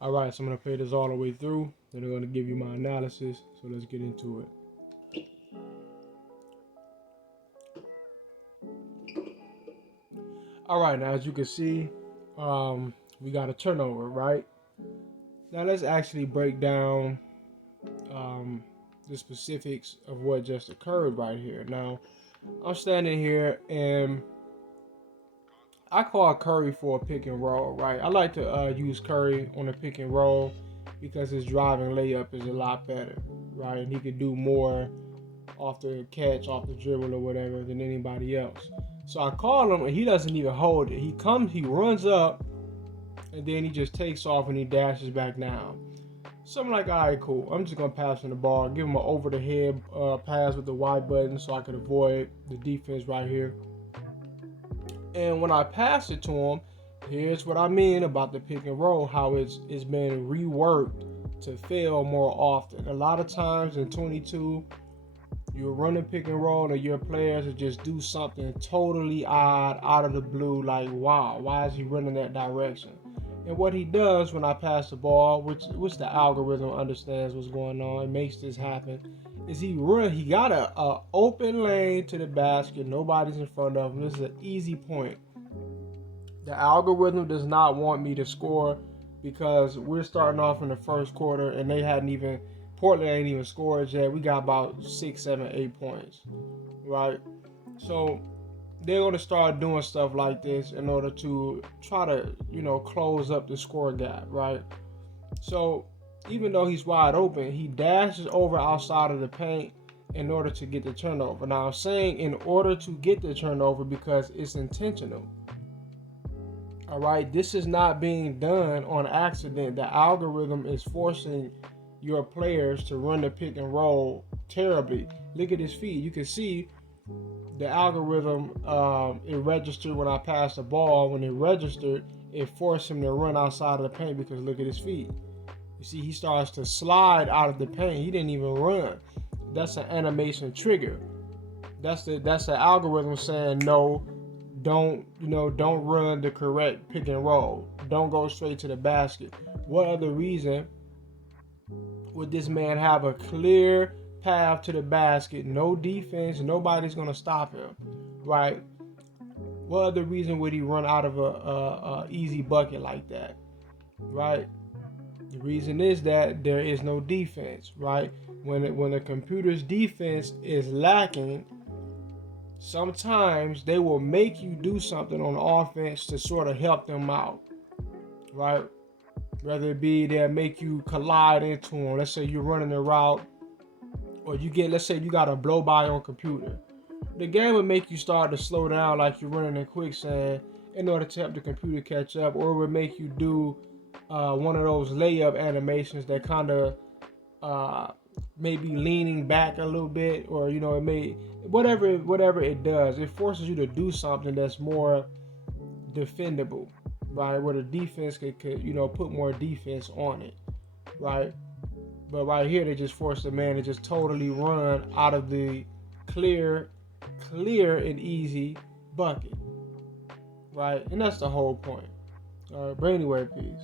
All right, so I'm gonna play this all the way through. Then I'm gonna give you my analysis. So let's get into it. All right, now as you can see, we got a turnover, right? Now let's actually break down um, the specifics of what just occurred right here. Now I'm standing here and I call Curry for a pick and roll, right? I like to use Curry on a pick and roll because his driving layup is a lot better, right? And he can do more off the catch, off the dribble or whatever than anybody else. So I call him and he doesn't even hold it. He comes, he runs up, and then he just takes off and he dashes back down. So I'm like, all right, cool. I'm just gonna pass him the ball, give him an over the head pass with the Y button so I could avoid the defense right here. And when I pass it to him, here's what I mean about the pick and roll, how it's been reworked to fail more often. A lot of times in 22, you're running pick and roll and your players will just do something totally odd out of the blue, like, wow, why is he running that direction? And what he does when I pass the ball, which the algorithm understands what's going on, it makes this happen, is he got a open lane to the basket, nobody's in front of him. This is an easy point. The algorithm does not want me to score because we're starting off in the first quarter and Portland ain't even scored yet. We got about 6, 7, 8 points, right? So they're going to start doing stuff like this in order to try to, close up the score gap, right? So even though he's wide open, he dashes over outside of the paint in order to get the turnover. Now I'm saying in order to get the turnover because it's intentional. All right, this is not being done on accident. The algorithm is forcing your players to run the pick and roll terribly. Look at his feet. You can see the algorithm, it registered when I passed the ball. When it registered, it forced him to run outside of the paint because look at his feet. You see, he starts to slide out of the paint. He didn't even run. That's an animation trigger. That's the algorithm saying no, don't run the correct pick and roll. Don't go straight to the basket. What other reason would this man have a clear path to the basket, no defense, nobody's gonna stop him, right? What other reason would he run out of a easy bucket like that, right? The reason is that there is no defense, right? When the computer's defense is lacking, sometimes they will make you do something on offense to sort of help them out, right? Whether it be they'll make you collide into them. Let's say you're running a route, or let's say you got a blow by on computer. The game will make you start to slow down like you're running in quicksand in order to help the computer catch up, or it will make you do one of those layup animations that kind of maybe leaning back a little bit, or it may whatever it does, it forces you to do something that's more defendable, right? Where the defense could put more defense on it, right? But right here, they just force the man to just totally run out of the clear and easy bucket, right? And that's the whole point. All right, but anyway, peace.